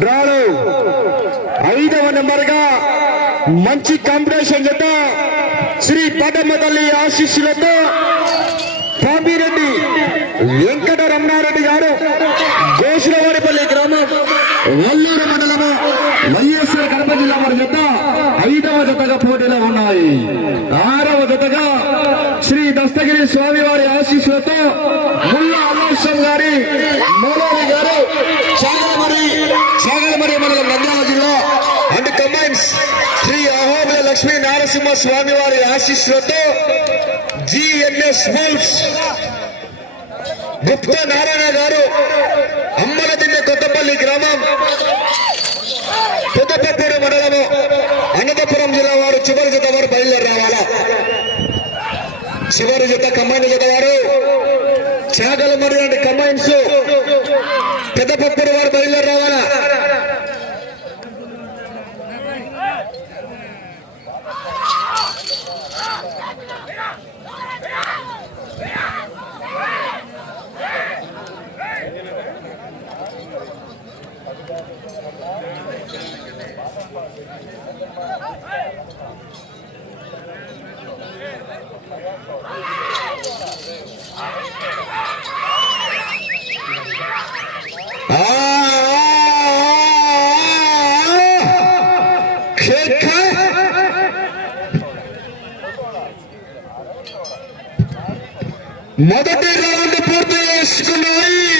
డ్రాలు ఐదవ నెంబర్గా మంచి కాంబినేషన్ జత శ్రీ పదమ్మ తల్లి ఆశీస్సులతో పాపిరెడ్డి వెంకట రమణారెడ్డి గారు గోసులవారిపల్లి గ్రామం వల్లూరు మండలము వైఎస్ఆర్ కడప జిల్లా వారి జత ఐదవ జతగా పోటీలో ఉన్నాయి. నారసింహ స్వామి వారి ఆశీస్సులతో జిఎన్ఎస్ వోల్ఫ్స్ గుప్త నారాయణ గారు అమ్మలదిన్న కొత్తపల్లి గ్రామం. పెద్దపప్పూరు మండలము అనంతపురం జిల్లా వారు చివరి జత వారు బయలుదేరి రావాలా. చివరి జత కమ్మాయిన జత వారు. చాగల మరి కమ్మాయిన్స్ పెద్దపప్పూరు వారు బయలుదేరి రావాలా ఆ, ఆ, ఆ, ఆ. షేక్ మొదటి రౌండ్ పూర్తి చేసుకున్నాయి.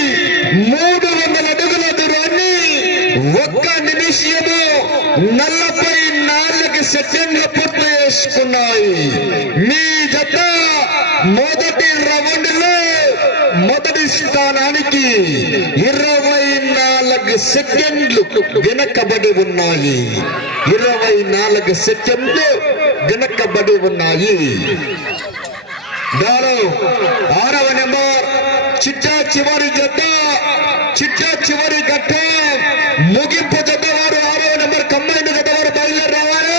మూడు వందల అడుగుల దూరాన్ని ఒక్క నిమిషము నలభై నాలుగు సెకండ్లు పూర్తి చేసుకున్నాయి. మీ జత మొదటి రౌండ్లో మొదటి స్థానానికి ఇరవై నాలుగు సెకండ్లు వెనకబడి ఉన్నాయి. ఇరవై నాలుగు సెకండ్లు వెనకబడి ఉన్నాయి. ఆరవ నెంబర్ చిట్టా చివరి జట్టు చిట్టా చివరి గట్ట ముగింపు జత వారు ఆరవ నెంబర్ కంబైన్ జత వారు బయలుదేరి రావాలా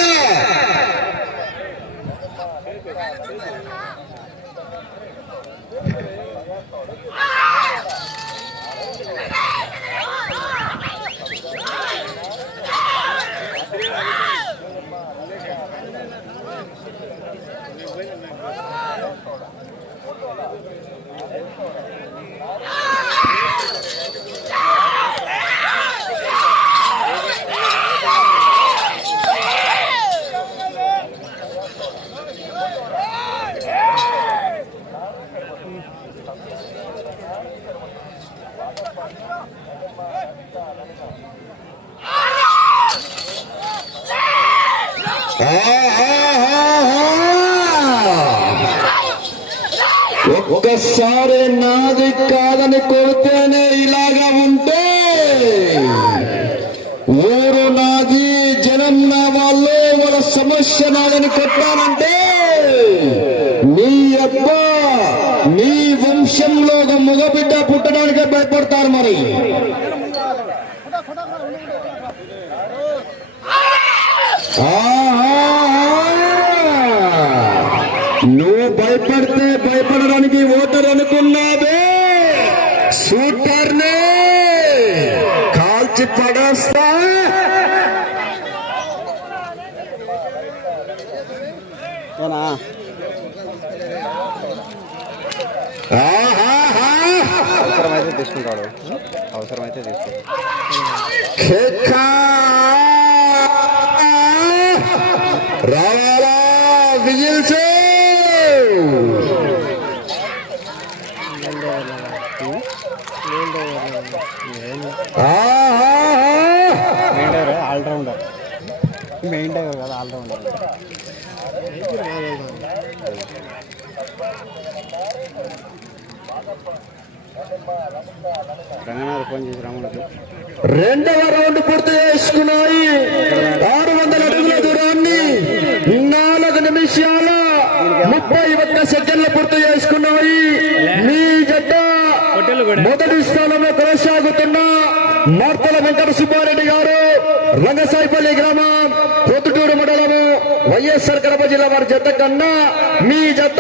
ఒక్కసారి నాది కాదని కొడితేనే ఇలాగా ఉంటే ఊరు నాది జనం నా వాళ్ళు మన సమస్య నాదని కొట్టానంటే నీ అబ్బా నీ వంశంలో ఒక మగబిడ్డ పుట్టడానికి భయపడతారు మరి. నువ్వు భయపడితే మెయిన్ డ్రైవర్ కదా ఆల్రౌండర్. రెండవ రౌండ్ పూర్తి చేసుకున్నాయి. ఆరు వందల అడుగుల దూరాన్ని నాలుగు నిమిషాల ముప్పై ఒక్క సెకండ్లు పూర్తి చేసుకున్నాయి. మీ కూడా మొదటి స్థానంలో కొనసాగుతున్న మార్తల వెంకట సుబ్బారెడ్డి గారు రంగసాయిపల్లి గ్రామం. వైఎస్ఆర్ కడప జిల్లా వారి జత కన్నా మీ జత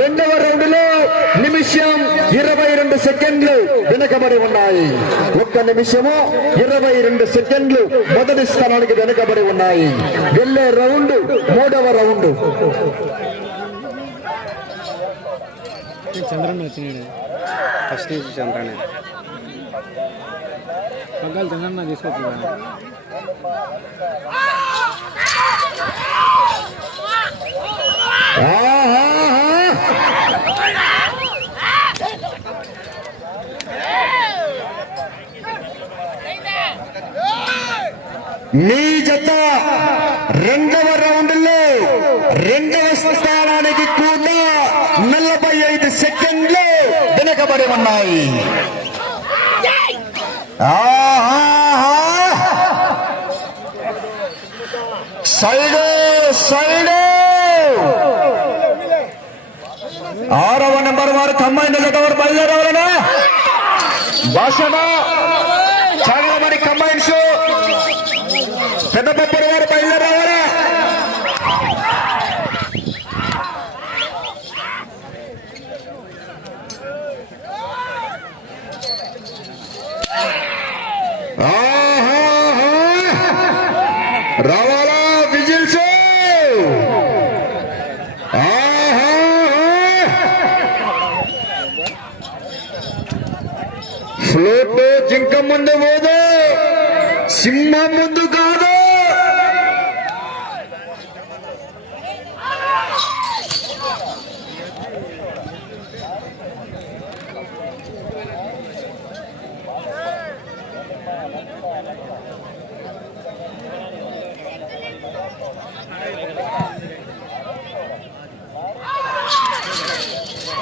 రెండవ రౌండ్లో నిమిషం ఇరవై రెండు సెకండ్లు వెనుకబడి ఉన్నాయి. ఒక్క నిమిషము ఇరవై రెండు సెకండ్లు మొదటి స్థానానికి వెనుకబడి ఉన్నాయి. వెళ్ళే రౌండ్ మూడవ రౌండ్. చంద్రన్న వచ్చినాడు. ఫస్ట్ నుంచి చంద్రనే. పగ్గాలు చంద్రన్న. మీ జత రెండవ రౌండ్లో రెండవ స్థానానికి కూడా నలభై ఐదు సెకండ్లు వెనకబడి ఉన్నాయి. ఆహా! Side side. ఆరవ నెంబర్ వారు కమ్మాయిన జత బయలుదేరవాలనా? భాషణ చాగలమణి కంబైన్స్ పెద్ద పప్పడి వారు బయలుదేరవాలా ఆహాహా. రావాలా విజిల్స్ ఆహాహా. ఫ్లోట్ జింక ముందు పోదు. సింహం ముందు కాదు.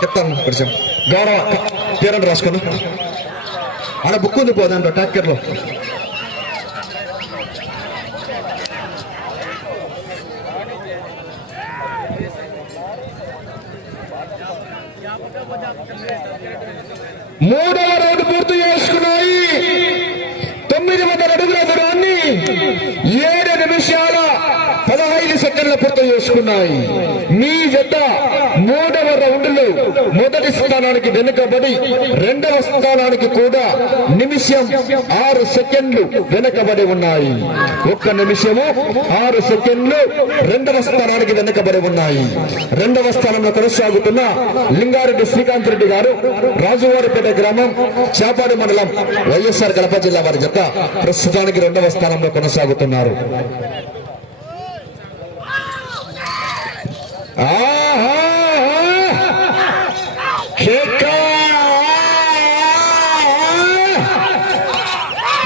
చెప్తాను కొంచెం గౌరవ పేరెంట్ రాసుకుని ఆడ బుక్ ఉంది పోదంట ట్యాక్టర్లో మూడవ రౌండ్ పూర్తి చేసుకున్నాయి. తొమ్మిది వందల అడుగుల దూరాన్ని పదహైదు పూర్తి చేసుకున్నాయి. మీ జత మూడవ రౌండ్లో మొదటి స్థానానికి వెనుకబడి రెండవ స్థానానికి కూడా నిమిషం ఆరు సెకండ్లు వెనుకబడి ఉన్నాయి. ఒక్క నిమిషము ఆరు సెకండ్లు రెండవ స్థానానికి వెనుకబడి ఉన్నాయి. రెండవ స్థానంలో కొనసాగుతున్న లింగారెడ్డి శ్రీకాంత్ రెడ్డి గారు రాజువారిపేట గ్రామం చాపాడు మండలం వైఎస్ఆర్ కడప జిల్లా వారి జత ప్రస్తుతానికి రెండవ స్థానంలో కొనసాగుతున్నారు.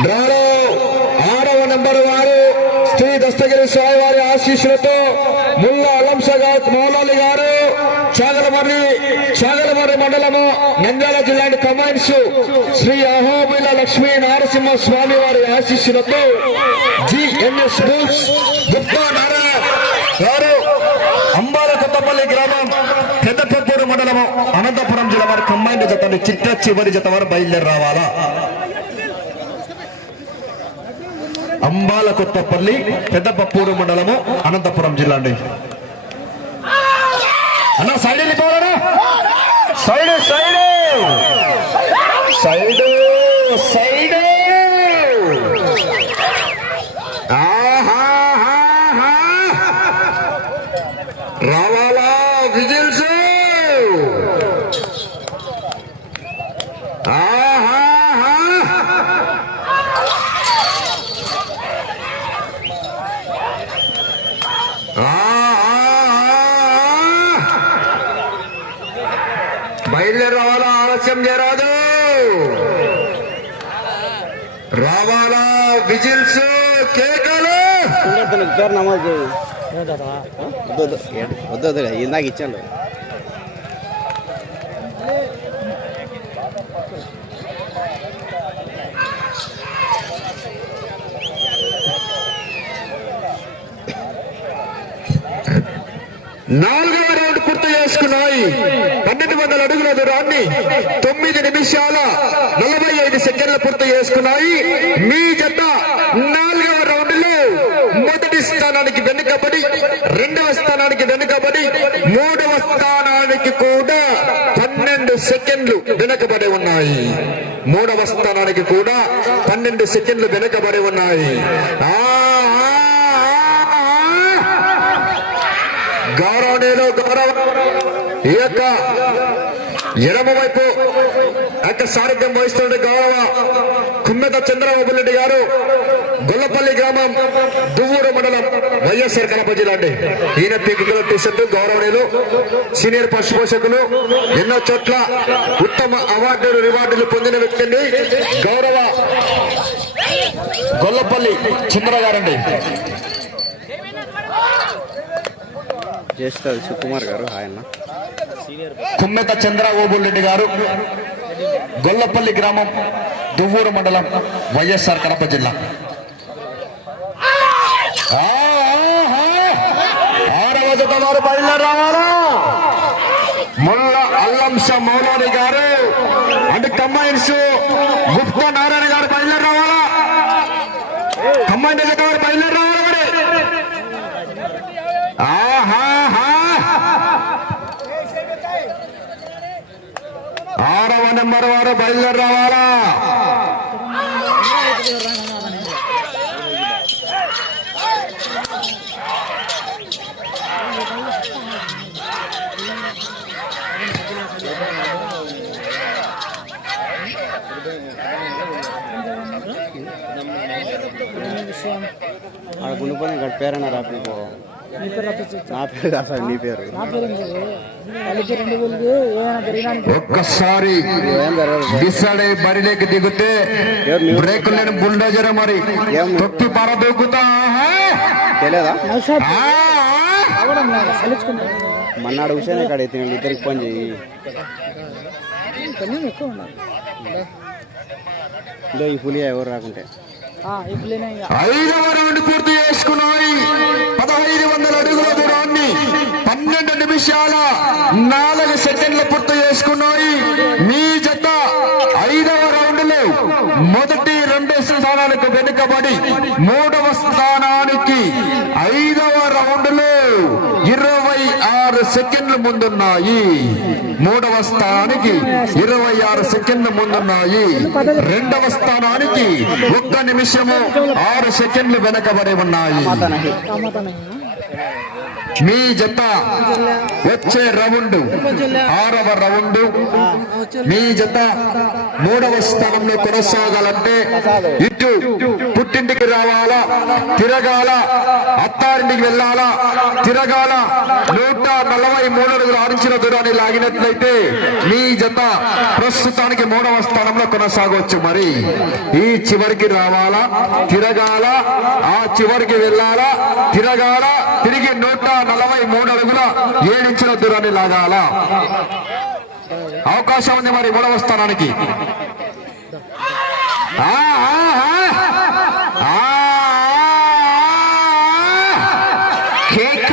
డ్రాలో ఆరవ నంబర్ వారు శ్రీ దస్తగిరి స్వామి వారి ఆశీస్సులతో ముల్లా అలంసగా మౌలాలి గారు చాగలమర్రి చాగలమర్రి మండలము నంద్యాల జిల్లా కమాండ్స్ శ్రీ అహోబిల లక్ష్మీ నారసింహ స్వామి వారి ఆశీస్సులతో జిఎన్ఎస్ బుల్స్ గుప్తా నారాయణ గారు అంబాల కొత్తపల్లి గ్రామం పెద్దపప్పూరు మండలము అనంతపురం జిల్లా వారి కంబైన్ జత చిట్ట చివరి జత వారు బయలుదేరి రావాలా అంబాల కొత్తపల్లి పెద్దపప్పూరు మండలము అనంతపురం జిల్లా అండి. అన్న సైడ్ వెళ్ళిపోవాలరా సైడ్ సైడ్ సైడ్. రావాలా విజిల్స్ కేకలు? ఇచ్చారు నమాజ్ వద్దు వద్దు ఇందాక ఇచ్చాను నాలుగు చేసుకున్నాయి పన్నెండు వందల అడుగుల దూరాన్ని తొమ్మిది నిమిషాల నలభై ఐదు సెకండ్లు పూర్తి చేసుకున్నాయి. మీ జత నాలుగవ రౌండ్లో మొదటి స్థానానికి వెనుకబడి రెండవ స్థానానికి వెనుకబడి మూడవ స్థానానికి కూడా పన్నెండు సెకండ్లు వెనుకబడి ఉన్నాయి. మూడవ స్థానానికి కూడా పన్నెండు సెకండ్లు వెనుకబడి ఉన్నాయి. ఆ, ఆ, గౌరవ ఈ యొక్క ఎడమ వైపు యొక్క సారథ్యం వహిస్తున్న గౌరవ కుమ్మెత చంద్రబాబు రెడ్డి గారు గొల్లపల్లి గ్రామం దువ్వూరు మండలం వైఎస్ఆర్ కడప జిల్లా అండి. ఈయన పీకుల టీషర్టు గౌరవనీయులు సీనియర్ పశు పోషకులు ఎన్నో చోట్ల ఉత్తమ అవార్డులు రివార్డులు పొందిన వ్యక్తి అండి గౌరవ గొల్లపల్లి చంద్ర గారండి. చేస్తారు సుకుమార్ గారు ఆయన కుమ్మెత చంద్ర రెడ్డి గారు గొల్లపల్లి గ్రామం దువ్వూరు మండలం వైఎస్ఆర్ కడప జిల్లా. ఆరవ జత వారు బయలుదేరావాలా ముల్ల అల్లంశ మౌలాని గారు అంటే కమ్మైన్స్ గుప్తా నారాయణ గారు బయలుదేరావాలా కమ్మైన్ జత వారు బయలుదేరావాలా మరి ఆహాహా ఆరవ నెంబర్ వారు బయలుదేరి రావాలా ఆడ గుండిపోయి ఇక్కడ పేరైనా రాకపో నీ పేరు నా పేరు ఒక్కసారి డిసైడ్ అయి బరిలోకి దిగితే బ్రేక్ లేని బుల్డోజర్ మరి. ఏం? తొక్కి పరదూకుతా తెలియదా మన్నాడు హుసేన్ ఇక్కడ అయితే ఇద్దరికి ఉండాలి ఇదో ఈ పులి ఎవరు రాకుంటే? ఐదవ రౌండ్ పూర్తి చేసుకున్నాయి నిమిషాల నాలుగు సెకండ్లు పూర్తి చేసుకున్నాయి. మీ జత ఐదవ రౌండ్లో మొదటి రెండు స్థానాలకు వెనుకబడి మూడవ స్థానానికి ఐదవ రౌండ్లో ఇరవై ఆరు సెకండ్లు ముందున్నాయి. మూడవ స్థానానికి ఇరవై ఆరు సెకండ్లు ముందున్నాయి. రెండవ స్థానానికి ఒక్క నిమిషము ఆరు సెకండ్లు వెనకబడి ఉన్నాయి. మీ జత వచ్చే రౌండ్ ఆరవ రౌండ్. మీ జత మూడవ స్థానంలో కొనసాగాలంటే ఇటు పుట్టింటికి రావాలా? తిరగాల? అత్తారింటికి వెళ్ళాలా? తిరగాల? నూట నలభై మూడు అడుగులు ఆడించిన దూరాన్ని లాగినట్లయితే మీ జత ప్రస్తుతానికి మూడవ స్థానంలో కొనసాగవచ్చు మరి. ఈ చివరికి రావాలా? తిరగాల? ఆ చివరికి వెళ్ళాలా? తిరగాల? తిరిగి నూట నలభై మూడు అడుగుల ఏడించిన దూరాన్ని లాగాల? అవకాశం ఉంది మరి మూడవ స్థానానికి. ఆ, ఆ. ఆ, కేక.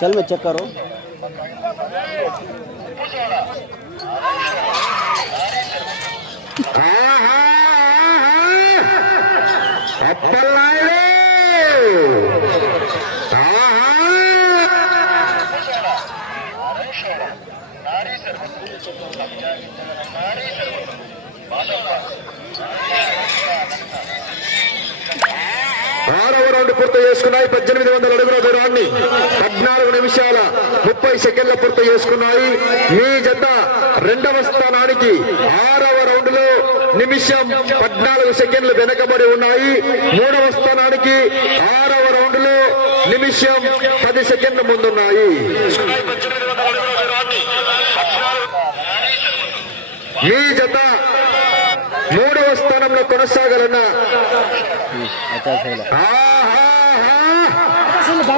चल में चेक करो ఆహా అప్పలనాయుడు ఆహా ఆరవ పూర్తి చేసుకున్నాయి. పద్దెనిమిది వందల అడుగుల దూరాన్ని పద్నాలుగు నిమిషాల ముప్పై సెకండ్ల పూర్తి చేసుకున్నాయి. మీ జత రెండవ స్థానానికి ఆరవ రౌండ్లో నిమిషం పద్నాలుగు సెకండ్లు వెనకబడి ఉన్నాయి. మూడవ స్థానానికి ఆరవ రౌండ్లో నిమిషం పది సెకండ్ల ముందున్నాయి. మీ జత మూడవ స్థానంలో కొనసాగాలన్న.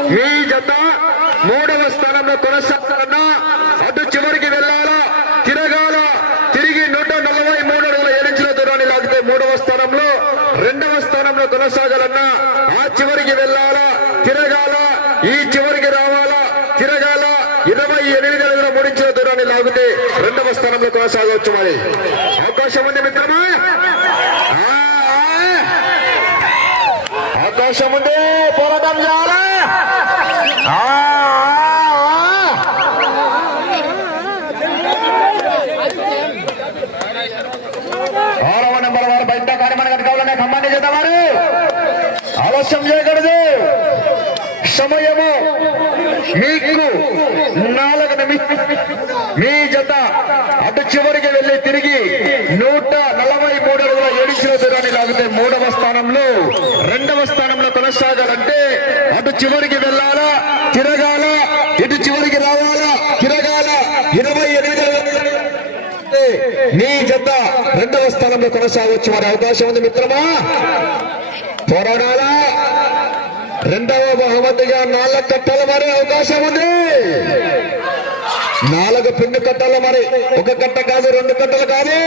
మీ జత మూడవ స్థానంలో కొనసాగాలన్నా. అటు చివరికి వెళ్ళాలా? తిరగాల? తిరిగి నూట నలభై మూడు అడుగుల ఏడించిన దూరాన్ని లాగితే మూడవ స్థానంలో రెండవ స్థానంలో కొనసాగాలన్నా. ఆ చివరికి వెళ్ళాలా? తిరగాల? ఈ చివరికి రావాలా? తిరగాల? ఇరవై ఎనిమిది అడుగుల ముడించిన దూరాన్ని లాగితే రెండవ స్థానంలో కొనసాగవచ్చు మరి. అవకాశం ఉంది మిత్రమా ఆ, ఆ. అవకాశం ఉంది పోరాటం చేయాలా. ఆ, ఆరవ నెంబర్ వారు బయట కానీ మనకు కావాలనే ఖమ్మాన్ని చేద్దామని ఆలస్యం చేయకూడదు. సమయము మీకు నాలుగు నిమిషం మీ జత అటు చివరికి వెళ్ళి తిరిగి నూట నలభై మూడు అడుగుల ఏడించిన దూరాన్ని లాగితే మూడవ స్థానంలో రెండవ స్థానంలో కొనసాగాలంటే అటు చివరికి వెళ్ళాలా తిరగాల ఇటు చివరికి రావాలా తిరగాల ఇరవై ఎనిమిది నీ జత రెండవ స్థానంలో కొనసాగవచ్చు. మరి అవకాశం ఉంది మిత్రమా? పోరాడాలా? రెండవ బహుమతిగా నాలుగు కట్టాల మరి అవకాశం ఉంది. నాలుగు పిండి కట్టాల మరి ఒక కట్ట కాదు రెండు కట్టలు కాదు.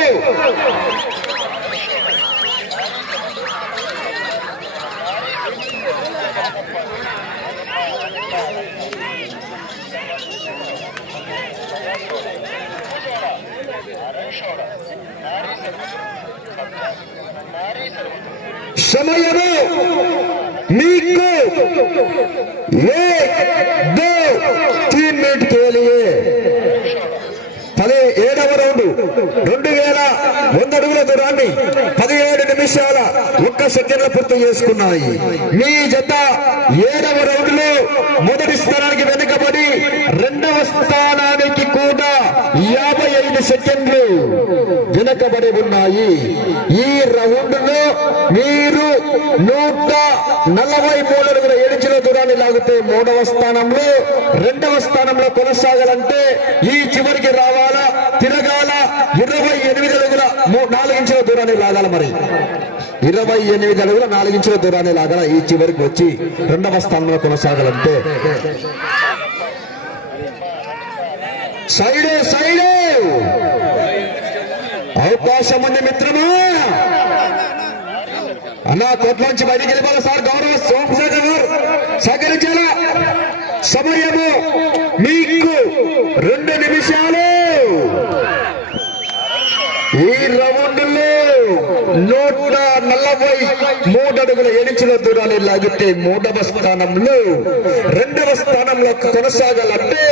సమయంలో మీకు ఏ టీమ్ మీట్ తేలియే. పది ఏడవ రౌండ్. రెండు వేల వంద అడుగుల దూరాన్ని పదిహేడు నిమిషాల ఒక్క సెకండ్ల పూర్తి చేసుకున్నాయి. మీ జత ఏడవ రౌండ్లో మొదటి స్థానానికి వెనుకబడి రెండవ స్థానానికి సెకండ్లు వెనకబడి ఉన్నాయి. ఈ రౌండ్లో మీరు నూట నలభై మూడు అడుగుల ఏడుచుల దూరాన్ని లాగితే మూడవ స్థానంలో రెండవ స్థానంలో కొనసాగాలంటే ఈ చివరికి రావాలా తిరగాల ఇరవై ఎనిమిది అడుగుల మూ- దూరాన్ని లాగాల మరి. ఇరవై ఎనిమిది అడుగుల నాలుగు ఇంచుల దూరాన్ని లాగాల ఈ చివరికి వచ్చి రెండవ స్థానంలో కొనసాగాలంటే. సైడే సైడే! అవకాశం ఉంది మిత్రమా? అన్నా కోట్లోంచి బయటికి వెళ్ళిపోవాలి సార్. గౌరవ సోమశేఖర్ గారు సహకరించాలా సమయము మీకు రెండు నిమిషాలు. ఈ రౌండ్లో నూట నలభై మూడు అడుగుల ఎనిచుల దూరాన్ని లాగితే మూడవ స్థానంలో రెండవ స్థానంలో కొనసాగాలంటే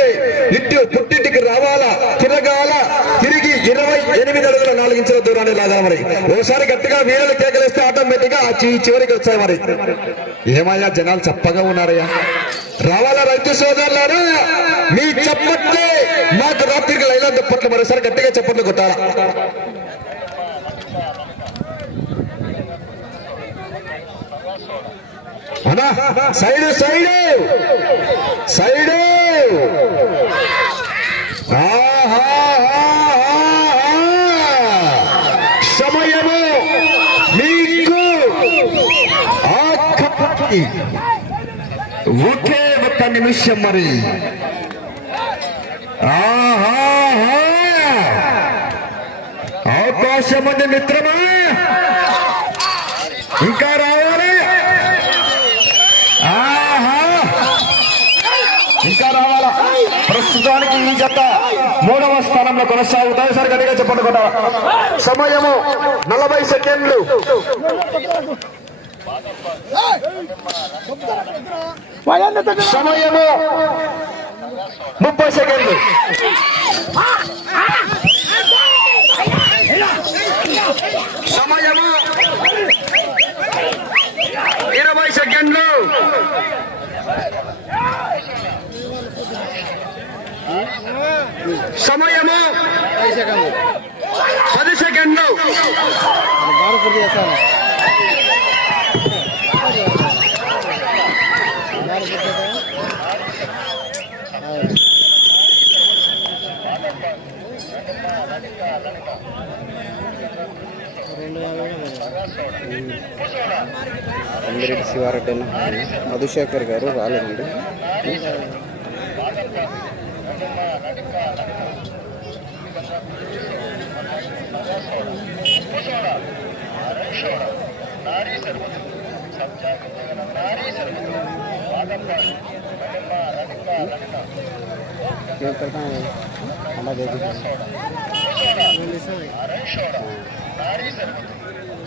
ఇటు పుట్టింటికి రావాలా తిరగాల ఇరవై ఎనిమిది అడుగుల నాలుగు ఇంచుల దూరాన్ని లాగాలి మరి. ఓసారి గట్టిగా వీరలు కేకలేస్తే ఆటోమేటిక్గా ఆ చి- చివరికి వచ్చాయి మరి. ఏమయ్యా జనాలు చప్పగా ఉన్నారయ్యా. రావాలా రైతు సోదరులారా మీ చప్పట్లే మాకు రాత్రికి లైలా దుప్పట్లు మరోసారి గట్టిగా చప్పట్లు కొట్టాలా? అన్నా సైడ్ సైడ్ సైడ్ సమయము మీకు ఆఖరి ఒకే ఒక్క నిమిషం మరి. అవకాశం ఉంది మిత్రమా? ఇంకా రావాలి? ఆహా. ఇంకా రావాలా? ప్రస్తుతానికి ఈ జత మూడవ స్థానంలో కొనసాగుతాయి. సరిగ్గా గట్టిగా చెప్పండి సమయము నలభై సెకండ్లు. సమయము ముప్పై సెకండ్లు. సమయము ఇరవై సెకండ్లు. సమయము పది సెకండ్ పది సెకండ్లు. అమ్మిరెడ్డి శివారెడ్డి అన్న మధుశేఖర్ గారు రాలేదండి. అలా జరిగింది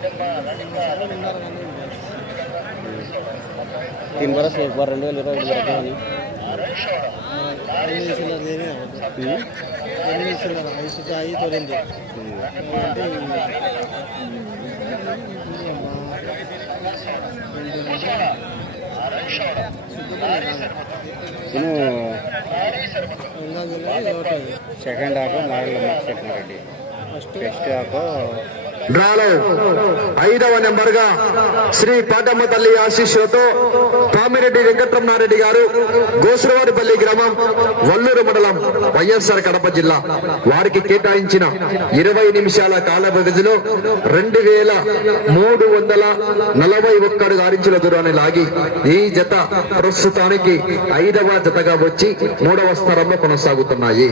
अच्छा रखें तो खाना करना तीन बरस से एक बार तीन बरस से एक बार రెండు వేల ఇరవై డ్రాలో ఐదవ నెంబర్గా శ్రీ పాటమ్మ తల్లి ఆశీస్సులతో కామిరెడ్డి వెంకటరమణారెడ్డి గారు గోసురవారిపల్లి గ్రామం వల్లూరు మండలం వైఎస్ఆర్ కడప జిల్లా. వారికి కేటాయించిన ఇరవై నిమిషాల కాల వ్యవధిలో రెండు వేల మూడు వందల నలభై ఒక్కడు గారించుల దూరాన్ని లాగి ఈ జత ప్రస్తుతానికి ఐదవ జతగా వచ్చి మూడవ స్థానంలో కొనసాగుతున్నాయి.